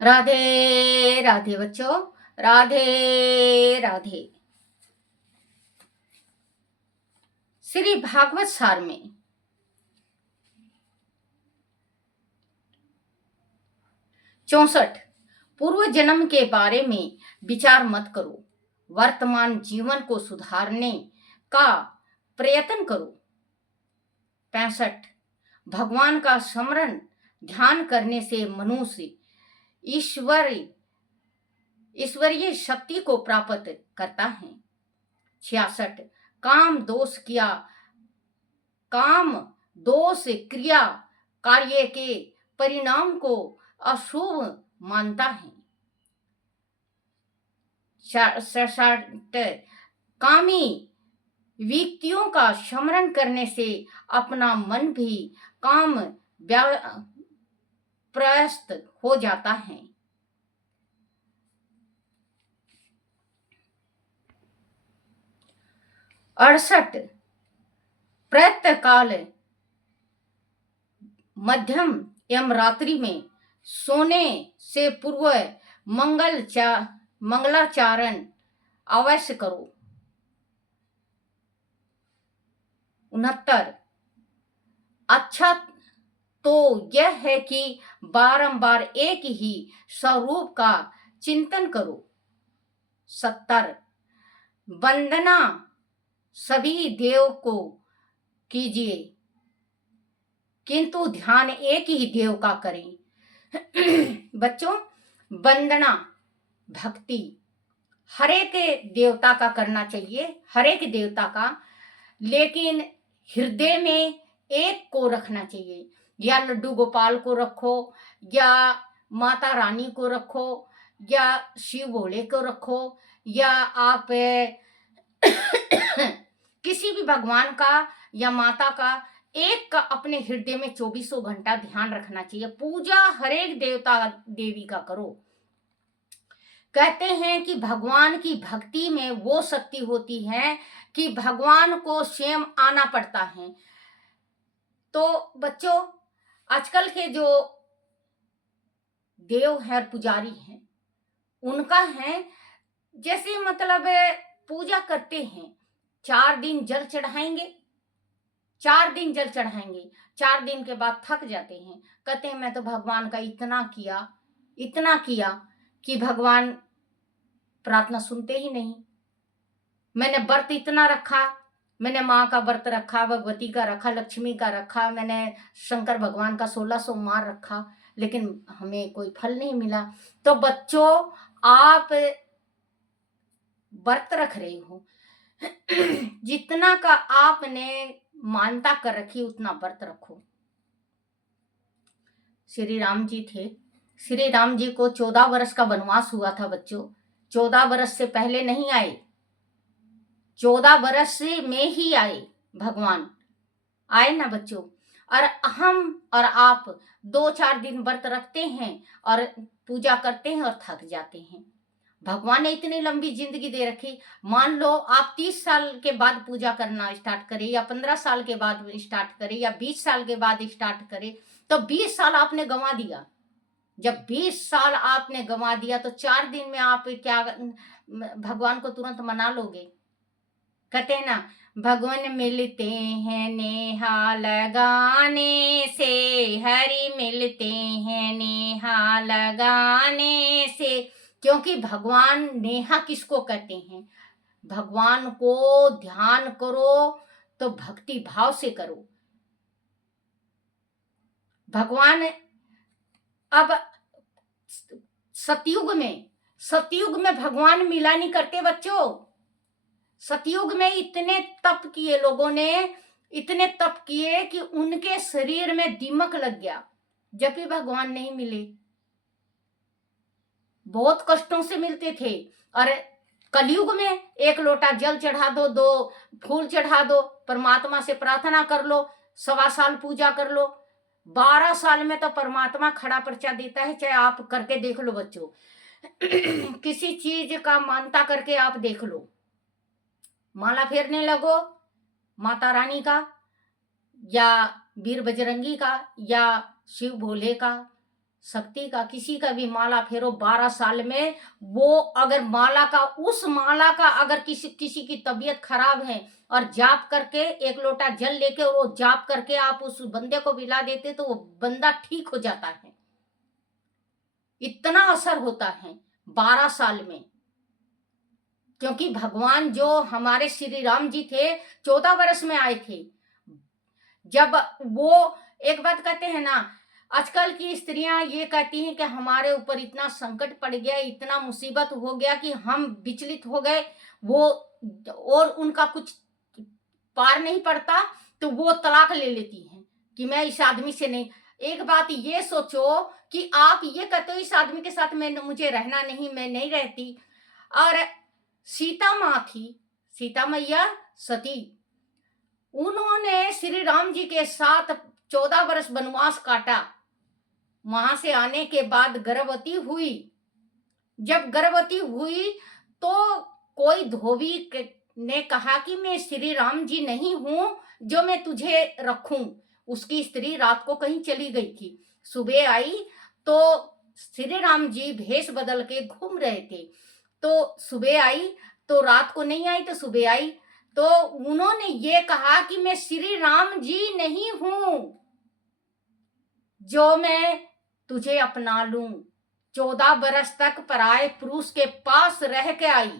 राधे राधे बच्चों। राधे राधे। श्री भागवत सार में 64 पूर्व जन्म के बारे में विचार मत करो, वर्तमान जीवन को सुधारने का प्रयत्न करो। 65 भगवान का स्मरण ध्यान करने से मनुष्य ईश्वरीय शक्ति को प्राप्त करता है। 66 काम दोष क्रिया कार्य के परिणाम को अशुभ मानता है। 67 कामी व्यक्तियों का स्मरण करने से अपना मन भी काम प्रस्त हो जाता है। 68 प्रातःकाल मध्यम एवं रात्रि में सोने से पूर्व मंगलाचरण अवश्य करो। 69 अच्छा तो यह है कि बारंबार एक ही स्वरूप का चिंतन करो। 70 वंदना सभी देव को कीजिए, किंतु ध्यान एक ही देव का करें। बच्चों, वंदना भक्ति हर एक देवता का करना चाहिए, हर एक देवता का, लेकिन हृदय में एक को रखना चाहिए। या लड्डू गोपाल को रखो, या माता रानी को रखो, या शिव भोले को रखो, या आप किसी भी भगवान का या माता का एक का अपने हृदय में 24 घंटा ध्यान रखना चाहिए। पूजा हर एक देवता देवी का करो। कहते हैं कि भगवान की भक्ति में वो शक्ति होती है कि भगवान को स्वयं आना पड़ता है। तो बच्चों, आजकल के जो देव है, पुजारी हैं, उनका है जैसे मतलब पूजा करते हैं, 4 दिन जल चढ़ाएंगे, 4 दिन जल चढ़ाएंगे, 4 दिन के बाद थक जाते हैं। कहते हैं मैं तो भगवान का इतना किया कि भगवान प्रार्थना सुनते ही नहीं। मैंने व्रत इतना रखा, मैंने माँ का व्रत रखा, भगवती का रखा, लक्ष्मी का रखा, मैंने शंकर भगवान का 16 सोमवार रखा, लेकिन हमें कोई फल नहीं मिला। तो बच्चों, आप व्रत रख रहे हो, जितना का आपने मानता कर रखी उतना व्रत रखो। श्री राम जी थे, श्री राम जी को 14 वर्ष का वनवास हुआ था बच्चों। 14 वर्ष से पहले नहीं आए, 14 वर्ष में ही आए भगवान, आए ना बच्चों। और हम और आप 2-4 दिन व्रत रखते हैं और पूजा करते हैं और थक जाते हैं। भगवान ने इतनी लंबी जिंदगी दे रखी। मान लो आप 30 साल के बाद पूजा करना स्टार्ट करें, या 15 साल के बाद स्टार्ट करें, या 20 साल के बाद स्टार्ट करें, तो 20 साल आपने गंवा दिया। जब 20 साल आपने गंवा दिया तो 4 दिन में आप क्या भगवान को तुरंत मना लोगे? कहते हैं ना, भगवान मिलते हैं नेहा लगाने से, हरि मिलते हैं नेहा लगाने से। क्योंकि भगवान नेहा किसको कहते हैं? भगवान को ध्यान करो तो भक्ति भाव से करो। भगवान अब सतयुग में भगवान मिला नहीं करते बच्चों। सतयुग में इतने तप किए लोगों ने, इतने तप किए कि उनके शरीर में दीमक लग गया, जब भी भगवान नहीं मिले। बहुत कष्टों से मिलते थे। और कलयुग में 1 लोटा जल चढ़ा दो, 2 फूल चढ़ा दो, परमात्मा से प्रार्थना कर लो, 1.25 साल पूजा कर लो, 12 साल में तो परमात्मा खड़ा पर्चा देता है। चाहे आप करके देख लो बच्चों, किसी चीज का मानता करके आप देख लो, माला फेरने लगो माता रानी का, या वीर बजरंगी का, या शिव भोले का, शक्ति का किसी का भी माला फेरो 12 साल में, वो अगर माला का, उस माला का अगर किसी किसी की तबीयत खराब है और जाप करके 1 लोटा जल लेके वो जाप करके आप उस बंदे को पिला देते तो वो बंदा ठीक हो जाता है। इतना असर होता है 12 साल में। क्योंकि भगवान जो हमारे श्री राम जी थे 14 वर्ष में आए थे। जब वो, एक बात कहते हैं ना, आजकल की स्त्रियां ये कहती हैं कि हमारे ऊपर इतना संकट पड़ गया, इतना मुसीबत हो गया कि हम विचलित हो गए, वो और उनका कुछ पार नहीं पड़ता तो वो तलाक ले लेती हैं कि मैं इस आदमी से नहीं। एक बात ये सोचो कि आप ये कहते हो इस आदमी के साथ मैं, मुझे रहना नहीं, मैं नहीं रहती। और सीता माँ थी, सीता मैया सती, उन्होंने श्री राम जी के साथ 14 वर्ष वनवास काटा। वहां से आने के बाद गर्भवती हुई। जब गर्भवती हुई तो कोई धोबी ने कहा कि मैं श्री राम जी नहीं हूं जो मैं तुझे रखूं। उसकी स्त्री रात को कहीं चली गई थी, सुबह आई तो श्री राम जी भेष बदल के घूम रहे थे। तो सुबह आई तो रात को नहीं आई, तो सुबह आई तो उन्होंने ये कहा कि मैं श्री राम जी नहीं हूं जो मैं तुझे अपना लूं। 14 बरस तक पराए पुरुष के पास रह के आई।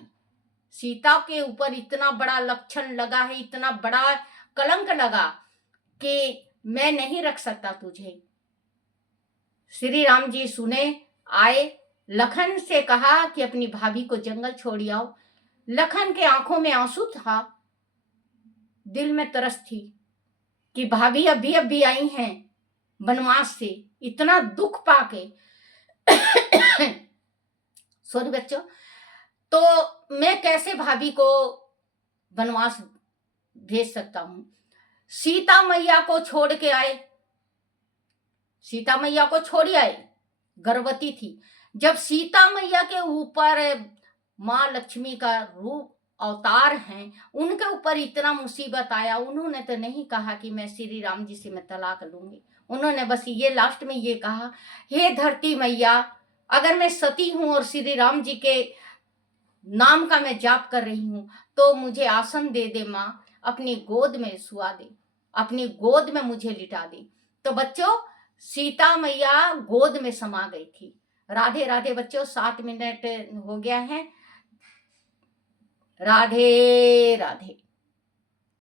सीता के ऊपर इतना बड़ा लक्षण लगा है, इतना बड़ा कलंक लगा कि मैं नहीं रख सकता तुझे। श्री राम जी सुने, आए, लखन से कहा कि अपनी भाभी को जंगल छोड़ आओ। लखन के आंखों में आंसू था, दिल में तरस थी कि भाभी अभी अभी आई हैं वनवास से, इतना दुख पाके सॉरी बच्चों, तो मैं कैसे भाभी को वनवास भेज सकता हूं। सीता मैया को छोड़ के आए, सीता मैया को छोड़ आए, गर्भवती थी। जब सीता मैया के ऊपर माँ लक्ष्मी का रूप अवतार हैं, उनके ऊपर इतना मुसीबत आया, उन्होंने तो नहीं कहा कि मैं श्री राम जी से मैं तलाक लूंगी। उन्होंने बस ये लास्ट में ये कहा, हे धरती मैया, अगर मैं सती हूं और श्री राम जी के नाम का मैं जाप कर रही हूं तो मुझे आसन दे दे माँ, अपनी गोद में सुआ दे, अपनी गोद में मुझे लिटा दे। तो बच्चों, सीता मैया गोद में समा गई थी। राधे राधे बच्चों, 7 मिनट हो गया है। राधे राधे।